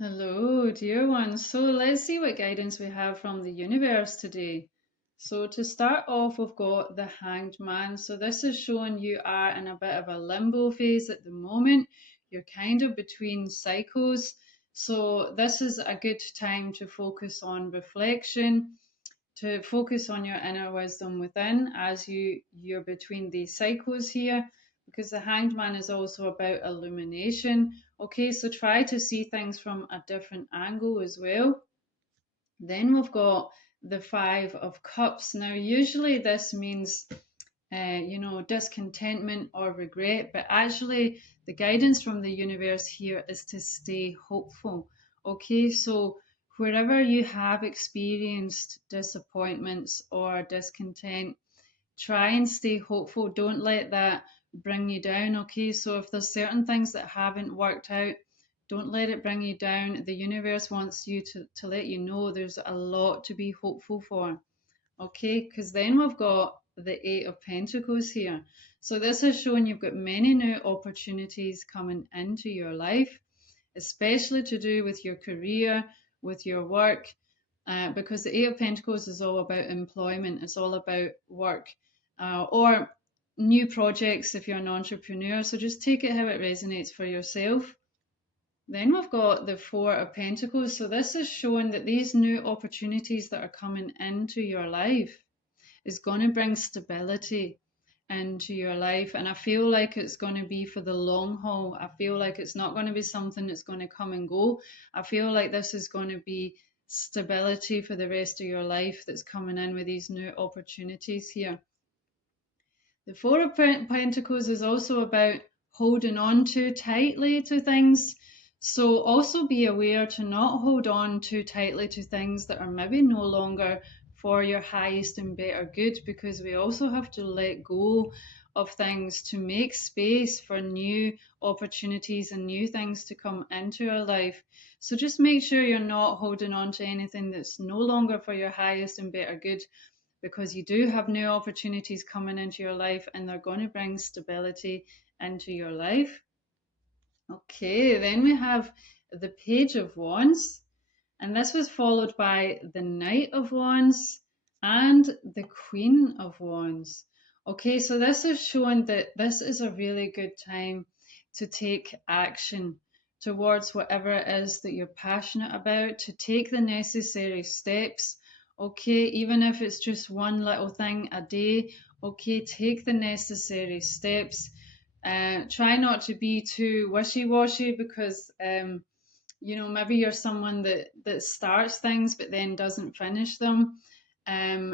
Hello, dear ones. So let's see what guidance we have from the universe today. So to start off, we've got the Hanged Man. So this is showing you are in a bit of a limbo phase at the moment. You're kind of between cycles. So this is a good time to focus on reflection, to focus on your inner wisdom within as you're between these cycles here, because the Hanged Man is also about illumination. Okay, so try to see things from a different angle as well. Then we've got the Five of Cups. Now usually this means discontentment or regret, but actually the guidance from the universe here is to stay hopeful. Okay, so wherever you have experienced disappointments or discontent, try and stay hopeful. Don't let that bring you down. Okay, so if there's certain things that haven't worked out, don't let it bring you down. The universe wants you to let you know there's a lot to be hopeful for. Okay, because then we've got the Eight of Pentacles here. So this is showing you've got many new opportunities coming into your life, especially to do with your career, with your work, because the Eight of Pentacles is all about employment. It's all about work or new projects if you're an entrepreneur. So just take it how it resonates for yourself. Then we've got the Four of Pentacles. So this is showing that these new opportunities that are coming into your life is going to bring stability into your life. And I feel like it's going to be for the long haul. I feel like it's not going to be something that's going to come and go. I feel like this is going to be stability for the rest of your life that's coming in with these new opportunities here. The Four of Pentacles is also about holding on too tightly to things. So also be aware to not hold on too tightly to things that are maybe no longer for your highest and better good, because we also have to let go of things to make space for new opportunities and new things to come into our life. So just make sure you're not holding on to anything that's no longer for your highest and better good, because you do have new opportunities coming into your life and they're going to bring stability into your life. Okay, then we have the Page of Wands, and this was followed by the Knight of Wands and the Queen of Wands. Okay, so this is showing that this is a really good time to take action towards whatever it is that you're passionate about, to take the necessary steps. Okay, even if it's just one little thing a day, okay, take the necessary steps. Try not to be too wishy-washy, because maybe you're someone that starts things but then doesn't finish them,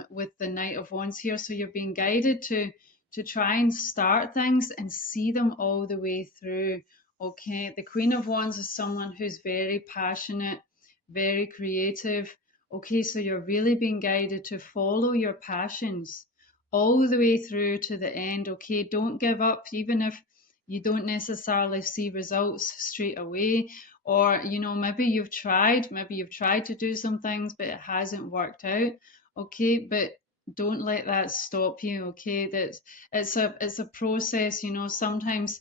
with the Knight of Wands here. So you're being guided to try and start things and see them all the way through. Okay, the Queen of Wands is someone who's very passionate, very creative. Okay, so you're really being guided to follow your passions all the way through to the end. Okay, don't give up, even if you don't necessarily see results straight away, or maybe you've tried to do some things but it hasn't worked out. Okay, but don't let that stop you. Okay, that it's a process. Sometimes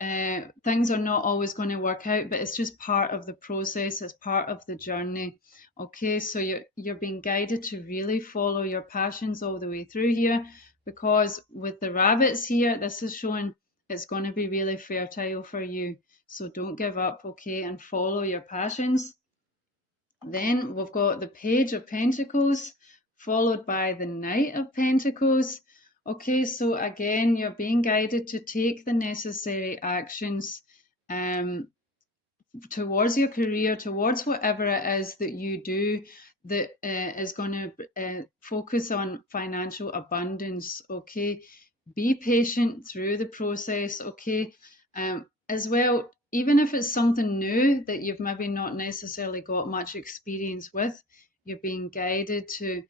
things are not always going to work out, but it's just part of the process, it's part of the journey. Okay, so you're being guided to really follow your passions all the way through here, because with the rabbits here, this is showing it's going to be really fertile for you. So don't give up, okay, and follow your passions. Then we've got the Page of Pentacles, followed by the Knight of Pentacles. Okay, so again, you're being guided to take the necessary actions um, towards your career, towards whatever it is that you do that is going to focus on financial abundance. Okay, be patient through the process. Okay, as well, even if it's something new that you've maybe not necessarily got much experience with, you're being guided to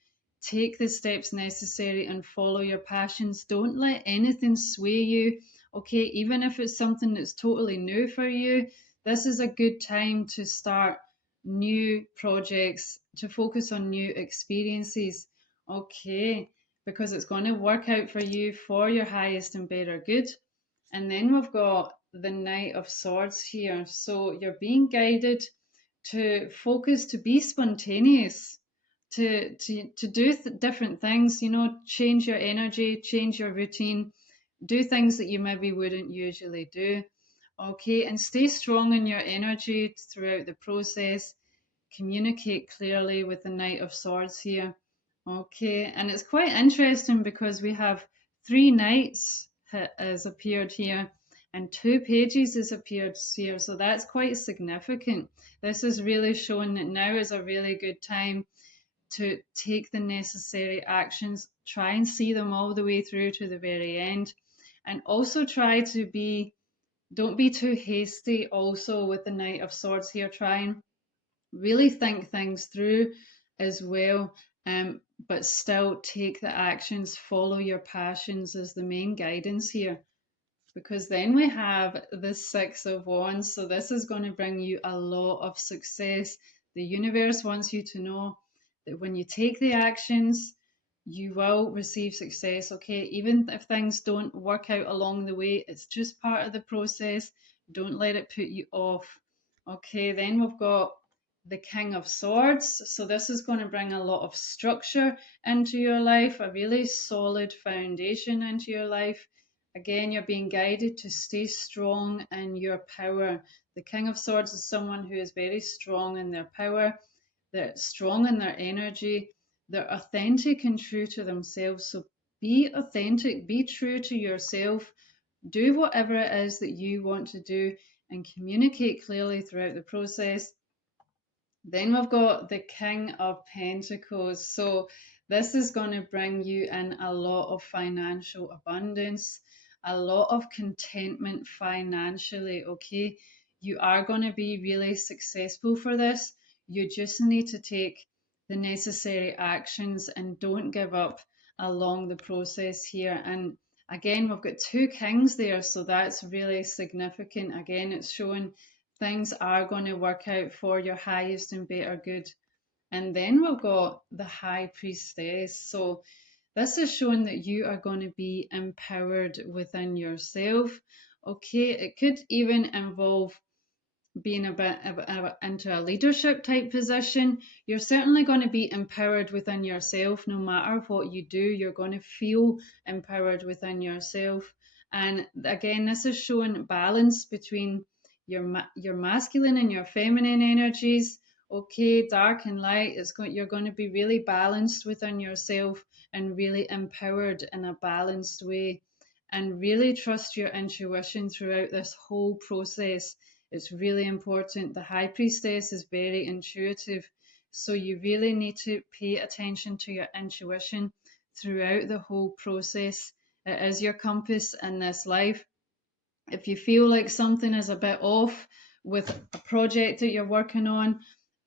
take the steps necessary and follow your passions. Don't let anything sway you. Okay, even if it's something that's totally new for you, this is a good time to start new projects, to focus on new experiences. Okay, because it's going to work out for you for your highest and better good. And then we've got the Knight of Swords here. So you're being guided to focus, to be spontaneous, to do different things, change your energy, change your routine, do things that you maybe wouldn't usually do. Okay, and stay strong in your energy throughout the process. Communicate clearly with the Knight of Swords here. Okay, and it's quite interesting because we have three knights has appeared here and two pages has appeared here, so that's quite significant. This is really showing that now is a really good time to take the necessary actions, try and see them all the way through to the very end, and also try to don't be too hasty also with the Knight of Swords here. Try and really think things through as well, but still take the actions, follow your passions as the main guidance here. Because then we have the Six of Wands. So this is going to bring you a lot of success. The universe wants you to know that when you take the actions, you will receive success. Okay, even if things don't work out along the way, it's just part of the process. Don't let it put you off. Okay, then we've got the King of Swords. So this is going to bring a lot of structure into your life, a really solid foundation into your life. Again, you're being guided to stay strong in your power. The King of Swords is someone who is very strong in their power, they're strong in their energy, they're authentic and true to themselves. So be authentic, be true to yourself, do whatever it is that you want to do, and communicate clearly throughout the process. Then we've got the King of Pentacles. So this is going to bring you in a lot of financial abundance, a lot of contentment financially. Okay, you are going to be really successful for this. You just need to take the necessary actions and don't give up along the process here. And again, we've got two kings there, so that's really significant. Again, it's showing things are going to work out for your highest and better good. And then we've got the High Priestess. So this is showing that you are going to be empowered within yourself. Okay, it could even involve being a bit into a leadership type position. You're certainly going to be empowered within yourself. No matter what you do, you're going to feel empowered within yourself. And again, this is showing balance between your masculine and your feminine energies. Okay, dark and light. You're going to be really balanced within yourself and really empowered in a balanced way. And really trust your intuition throughout this whole process. It's really important. The High Priestess is very intuitive, so you really need to pay attention to your intuition throughout the whole process. It is your compass in this life. If you feel like something is a bit off with a project that you're working on,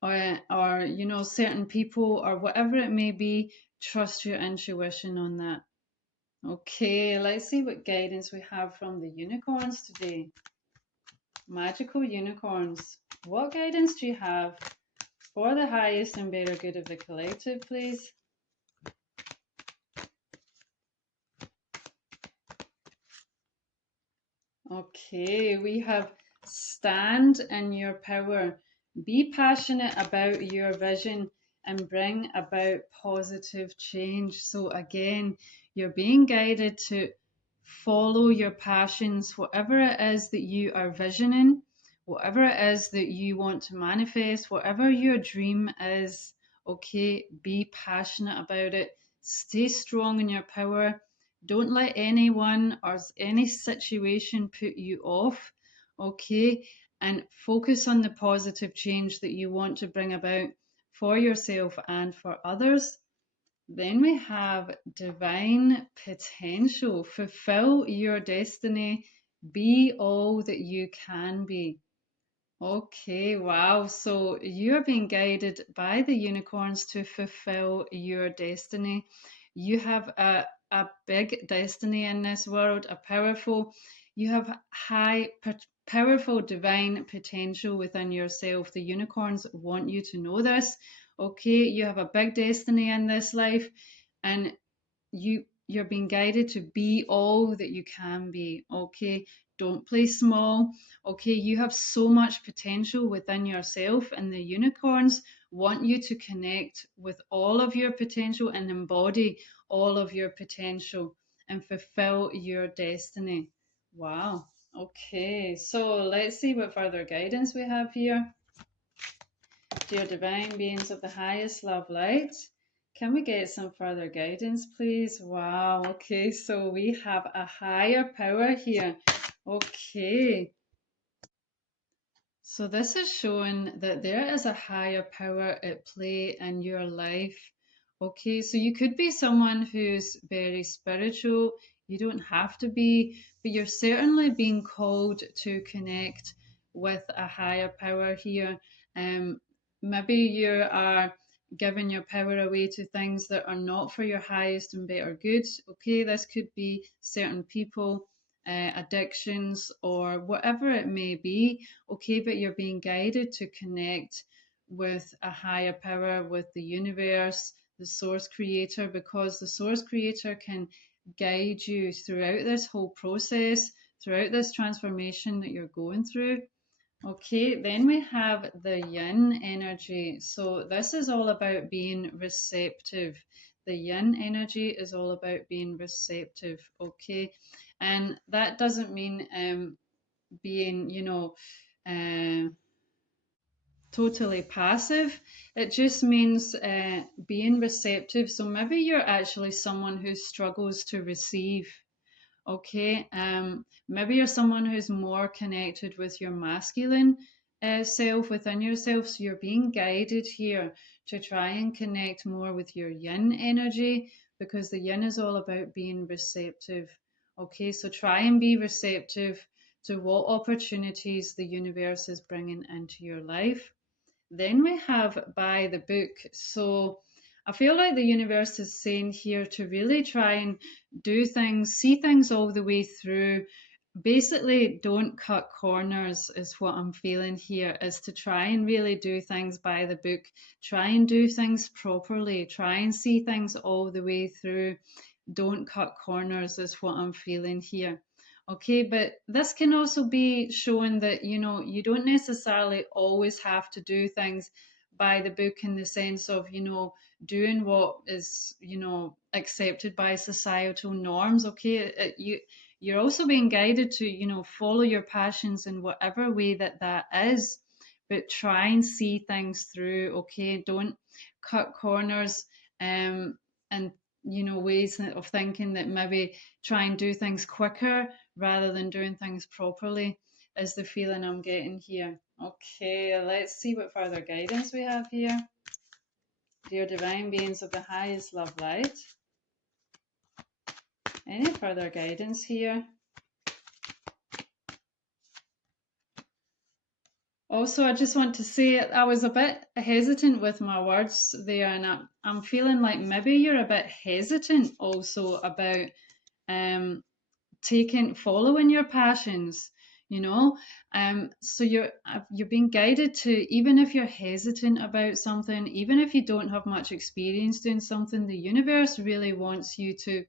or certain people or whatever it may be, trust your intuition on that. Okay, let's see what guidance we have from the unicorns today. Magical unicorns, what guidance do you have for the highest and better good of the collective, please? Okay, we have stand in your power. Be passionate about your vision and bring about positive change. So again, you're being guided to follow your passions, whatever it is that you are visioning, whatever it is that you want to manifest, whatever your dream is. Okay, be passionate about it. Stay strong in your power. Don't let anyone or any situation put you off. Okay, and focus on the positive change that you want to bring about for yourself and for others. Then we have divine potential. Fulfill your destiny. Be all that you can be. Okay, wow. So you're being guided by the unicorns to fulfill your destiny. You have a big destiny in this world, you have powerful divine potential within yourself. The unicorns want you to know this. Okay, you have a big destiny in this life, and you're being guided to be all that you can be. Okay, don't play small. Okay, you have so much potential within yourself, and the unicorns want you to connect with all of your potential and embody all of your potential and fulfill your destiny. Wow. Okay, so let's see what further guidance we have here. Dear divine beings of the highest love light, can we get some further guidance, please? Wow, okay, so we have a higher power here. Okay, so this is showing that there is a higher power at play in your life. Okay, so you could be someone who's very spiritual. You don't have to be, but you're certainly being called to connect with a higher power here. Maybe you are giving your power away to things that are not for your highest and better good. Okay, this could be certain people, addictions, or whatever it may be. Okay, but you're being guided to connect with a higher power, with the universe, the source creator, because the source creator can guide you throughout this whole process, throughout this transformation that you're going through. Okay, then we have the yin energy. So this is all about being receptive. The yin energy is all about being receptive. Okay, and that doesn't mean being, uh, totally passive. It just means being receptive. So maybe you're actually someone who struggles to receive. Okay, maybe you're someone who's more connected with your masculine self within yourself. So you're being guided here to try and connect more with your yin energy, because the yin is all about being receptive. Okay, so try and be receptive to what opportunities the universe is bringing into your life. Then we have by the book. So I feel like the universe is saying here to really try and do things, see things all the way through. Basically, don't cut corners, is what I'm feeling here, is to try and really do things by the book, try and do things properly, try and see things all the way through. Don't cut corners, is what I'm feeling here. Okay, but this can also be showing that, you don't necessarily always have to do things by the book, in the sense of, doing what is, accepted by societal norms. Okay, you're also being guided to, follow your passions in whatever way that is, but try and see things through. Okay, don't cut corners, and ways of thinking that maybe try and do things quicker rather than doing things properly, is the feeling I'm getting here. Okay, let's see what further guidance we have here. Dear divine beings of the highest love light, any further guidance here? Also, I just want to say I was a bit hesitant with my words there, and I'm feeling like maybe you're a bit hesitant also about um, following your passions, so you're being guided to, even if you're hesitant about something, even if you don't have much experience doing something, the universe really wants you to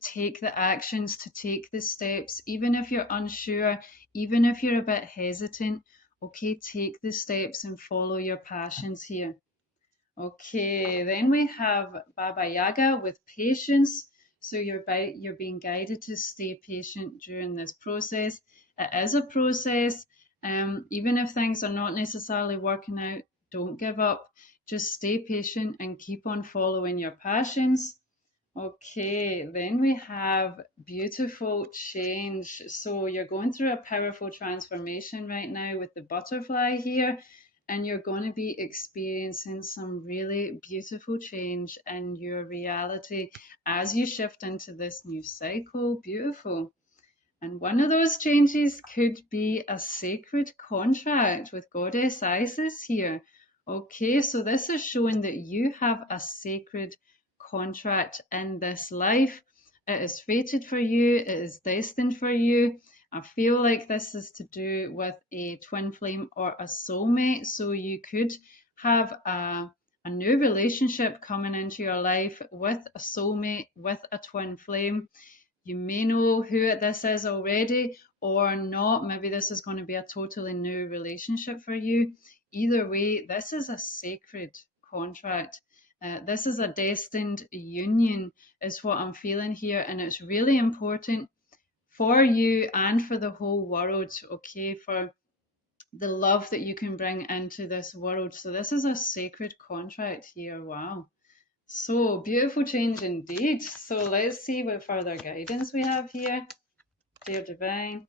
take the actions, to take the steps, even if you're unsure, even if you're a bit hesitant. Okay, take the steps and follow your passions here. Okay, then we have Baba Yaga with patience. So you're being guided to stay patient during this process. It is a process. Even if things are not necessarily working out, don't give up. Just stay patient and keep on following your passions. Okay, then we have beautiful change. So you're going through a powerful transformation right now with the butterfly here, and you're going to be experiencing some really beautiful change in your reality as you shift into this new cycle. Beautiful. And one of those changes could be a sacred contract with Goddess Isis here. Okay, so this is showing that you have a sacred contract in this life. It is fated for you, it is destined for you. I feel like this is to do with a twin flame or a soulmate. So you could have a new relationship coming into your life with a soulmate, with a twin flame. You may know who this is already or not. Maybe this is going to be a totally new relationship for you. Either way, this is a sacred contract. This is a destined union, is what I'm feeling here. And it's really important for you and for the whole world, okay? For the love that you can bring into this world. So, this is a sacred contract here. Wow. So, beautiful change indeed. So, let's see what further guidance we have here. Dear Divine.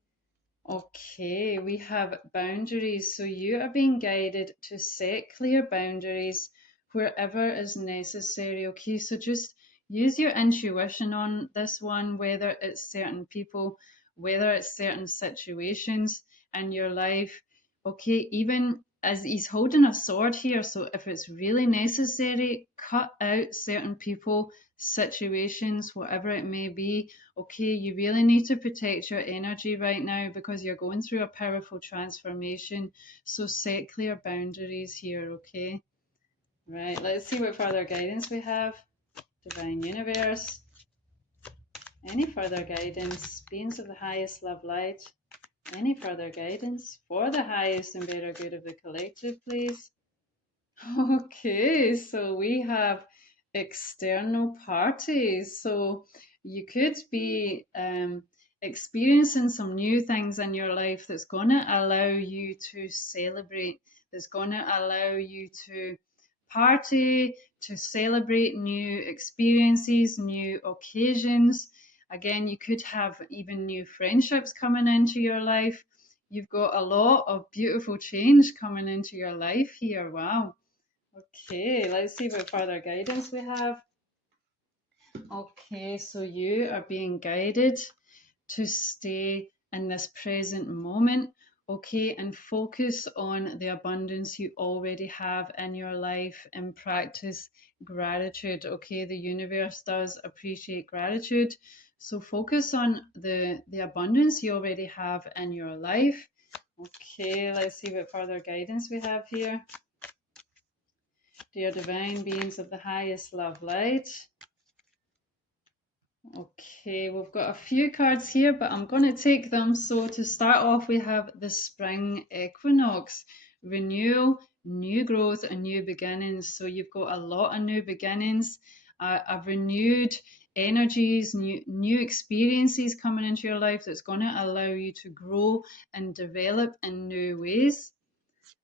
Okay, we have boundaries. So you are being guided to set clear boundaries wherever is necessary. Okay, so just use your intuition on this one, whether it's certain people, whether it's certain situations in your life. Okay, even as he's holding a sword here, so if it's really necessary, cut out certain people, situations, whatever it may be. Okay, you really need to protect your energy right now because you're going through a powerful transformation. So set clear boundaries here, okay? Right, let's see what further guidance we have. Divine Universe. Any further guidance? Beings of the highest love light. Any further guidance for the highest and better good of the collective, please? Okay, so we have external parties. So you could be experiencing some new things in your life that's going to allow you to celebrate, that's going to allow you to party, to celebrate new experiences, new occasions. Again, you could have even new friendships coming into your life. You've got a lot of beautiful change coming into your life here. Wow. Okay, let's see what further guidance we have. Okay, so you are being guided to stay in this present moment, okay, and focus on the abundance you already have in your life and practice gratitude, okay? The universe does appreciate gratitude. So focus on the abundance you already have in your life. Okay, let's see what further guidance we have here. Dear divine beings of the highest love light. Okay, we've got a few cards here, but I'm going to take them. So to start off, we have the spring equinox, renewal, new growth, and new beginnings. So you've got a lot of new beginnings, of renewed energies, new experiences coming into your life that's going to allow you to grow and develop in new ways.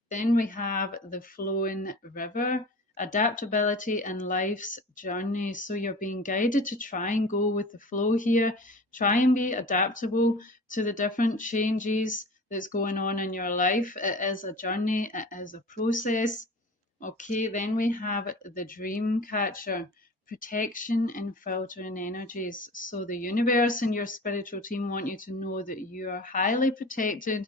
Then we have the flowing river, adaptability in life's journey. So you're being guided to try and go with the flow here, try and be adaptable to the different changes that's going on in your life. It is a journey, it is a process. Okay, then we have the dream catcher, protection and filtering energies. So the universe and your spiritual team want you to know that you are highly protected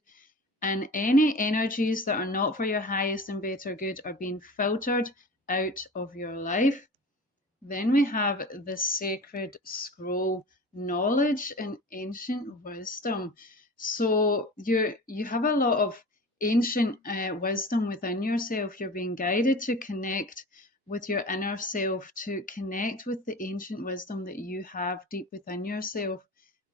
and any energies that are not for your highest and better good are being filtered out of your life. Then we have the sacred scroll, knowledge and ancient wisdom. So you have a lot of ancient wisdom within yourself. You're being guided to connect with your inner self, to connect with the ancient wisdom that you have deep within yourself.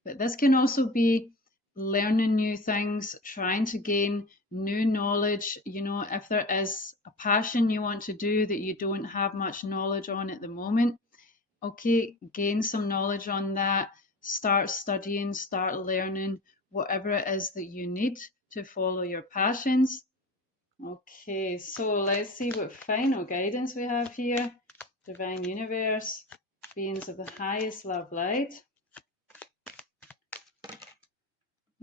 But this can also be learning new things, trying to gain new knowledge. You know, if there is a passion you want to do that you don't have much knowledge on at the moment, okay, gain some knowledge on that, start studying, start learning, whatever it is that you need to follow your passions. Okay, so let's see what final guidance we have here. Divine Universe, beings of the highest love light.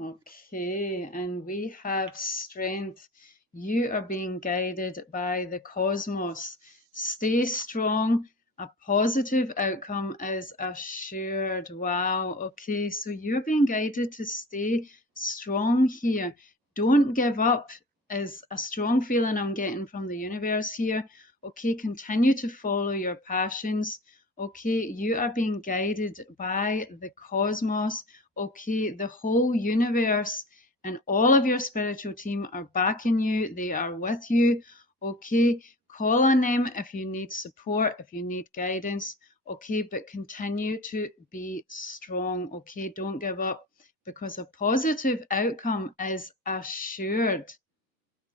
Okay, and we have strength. You are being guided by the cosmos. Stay strong. A positive outcome is assured. Wow. Okay, so you're being guided to stay strong here. Don't give up, is a strong feeling I'm getting from the universe here. Okay, continue to follow your passions. Okay, you are being guided by the cosmos. Okay, the whole universe and all of your spiritual team are backing you, they are with you. Okay, call on them if you need support, if you need guidance. okay, but continue to be strong, okay? Don't give up, because a positive outcome is assured.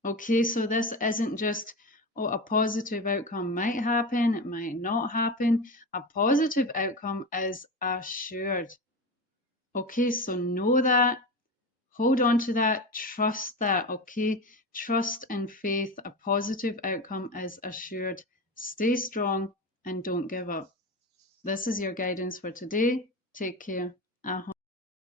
Okay, so this isn't just, oh, a positive outcome might happen, it might not happen. A positive outcome is assured. Okay, so know that, hold on to that, trust that, okay? Trust and faith, a positive outcome is assured. Stay strong and don't give up. This is your guidance for today. Take care.